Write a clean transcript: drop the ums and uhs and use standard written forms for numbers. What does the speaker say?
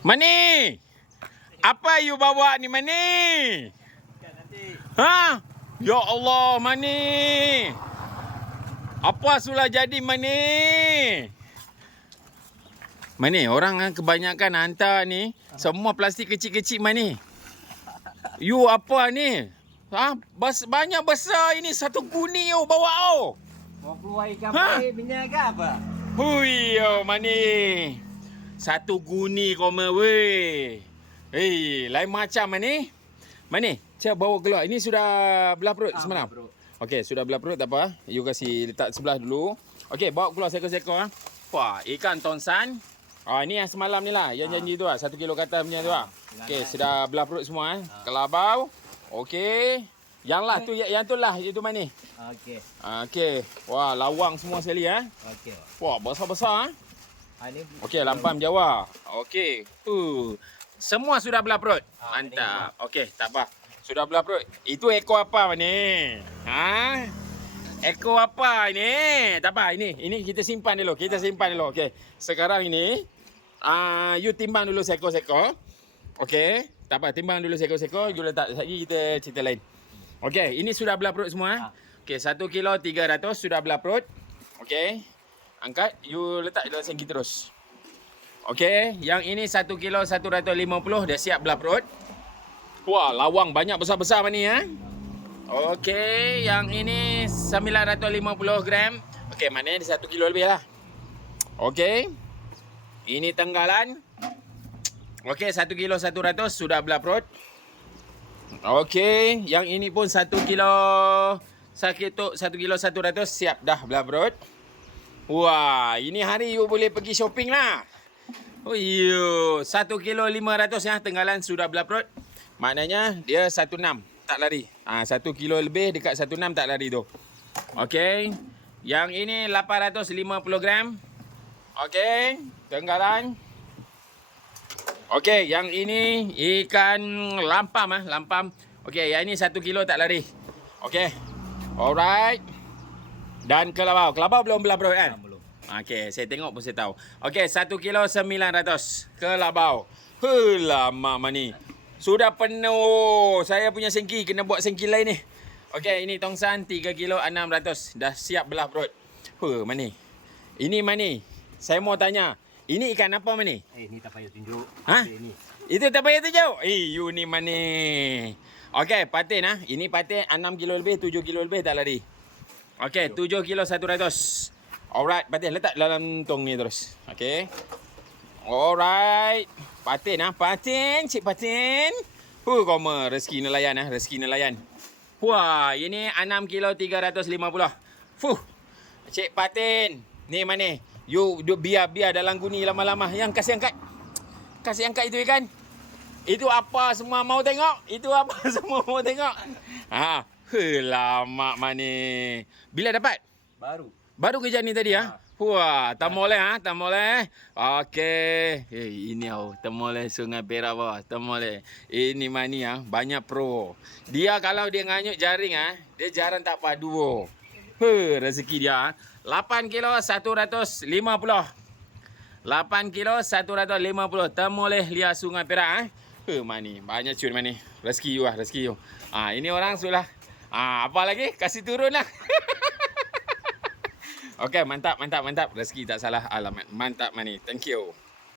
Mani, apa you bawa ni Mani? Ha? Ya Allah, Mani. Apa sudah jadi Mani? Mani, orang kebanyakan hantar ni semua plastik kecil-kecil Mani. You apa ni? Ha? Banyak besar ini, satu guni you bawa oh. Mau keluar ikan pakai minyak ke apa? Hui yo Mani. Satu guni kau weh. Lain macam Mani. Mani, saya bawa keluar. Ini sudah belah perut semalam. Okey, sudah belah perut tak apa. You kasih letak sebelah dulu. Okey, bawa keluar seekor-seekor. Wah, ikan tonsan. Ini yang semalam ni lah. Yang janji tu lah. 1 kilo kata punya tu lah. Okey, sudah belah perut semua. Kelabau. Okey. Yang lah tu, yang tu lah. Itu Mani. Okey. Okey. Wah, lawang semua sekali Okey. Wah, besar-besar Ini Okey, lampam Jawa. Okey. Semua sudah belah perut. Mantap. Okey, tak apa. Sudah belah perut. Itu ekor apa ni? Ha? Ekor apa ini? Tak apa, ini kita simpan dulu. Okey. Sekarang ini you timbang dulu seekor-seekor. Okey. Tak apa, timbang dulu seekor-seekor. You letak lagi, kita cerita lain. Okey, ini sudah belah perut semua. Okey, 1 kilo 300 sudah belah perut. Okey. Angkat, you letak dalam sengki terus. Okey, yang ini 1 kilo 150 dah siap belah perut. Wah, lawang banyak besar-besar Mani Okey, yang ini 950 gram. Okey, maknanya 1 kilo lebih lah. Okey. Ini tenggalan. Okey, 1 kilo 100 sudah belah perut. Okey, yang ini pun 1 kilo 100 siap dah belah perut. Wah, ini hari you boleh pergi shopping lah. Oh iyo, 1 kilo 500 ya, tenggalan sudah belah perut. Maknanya dia 16 tak lari. 1 kilo lebih dekat 16 tak lari tu. Okey. Yang ini 850 gram. Okey, tenggalan. Okey, yang ini ikan lampam lampam. Okey, yang ini 1 kilo tak lari. Okey. Alright. Dan kelabau. Kelabau belum belah perut kan? belum. Okey, saya tengok pun saya tahu. Okey, 1 kilo 900 kelabau. Lama Mani. Sudah penuh. Saya punya sengki kena buat sengki lain ni. Okey, ini tongsan 3 kilo 600 dah siap belah perut. Mani. Ini Mani. Saya mau tanya, ini ikan apa Mani? Ini tak payah tunjuk. Ha? Ini. Itu tak payah tunjuk. You ni Mani. Okey, patin Ini patin 6 kilo lebih, 7 kilo lebih tak lari. Okey, 7 kilo 100. Alright, patin letak dalam tong ni terus. Okey. Alright. Patin patin, cik patin. Kau rezeki nelayan rezeki nelayan. Wah, ini 6 kilo 350. Cik patin. Ni Mani. You biar dalam guni lama-lama. Yang kasih angkat. Kasih angkat itu ikan. Itu apa semua mau tengok? Itu apa semua mau tengok? Lama Mani. Bila dapat? Baru kerja ni tadi Wah, tak boleh tak boleh. Okey. Ini tak boleh Sungai Perak bawah. Tak boleh. Ini Mani banyak pro. Dia kalau dia nganyut jaring dia jarang tak padu. Rezeki dia. 8 kilo 150. 8 kilo 150. Tak boleh lihat Sungai Perak Mani. Banyak cun Mani. Rezeki you rezeki you. Ini orang sudah. Apa lagi? Kasih turun lah. Okey, mantap. Rezeki tak salah alamat. Mantap Mani. Thank you.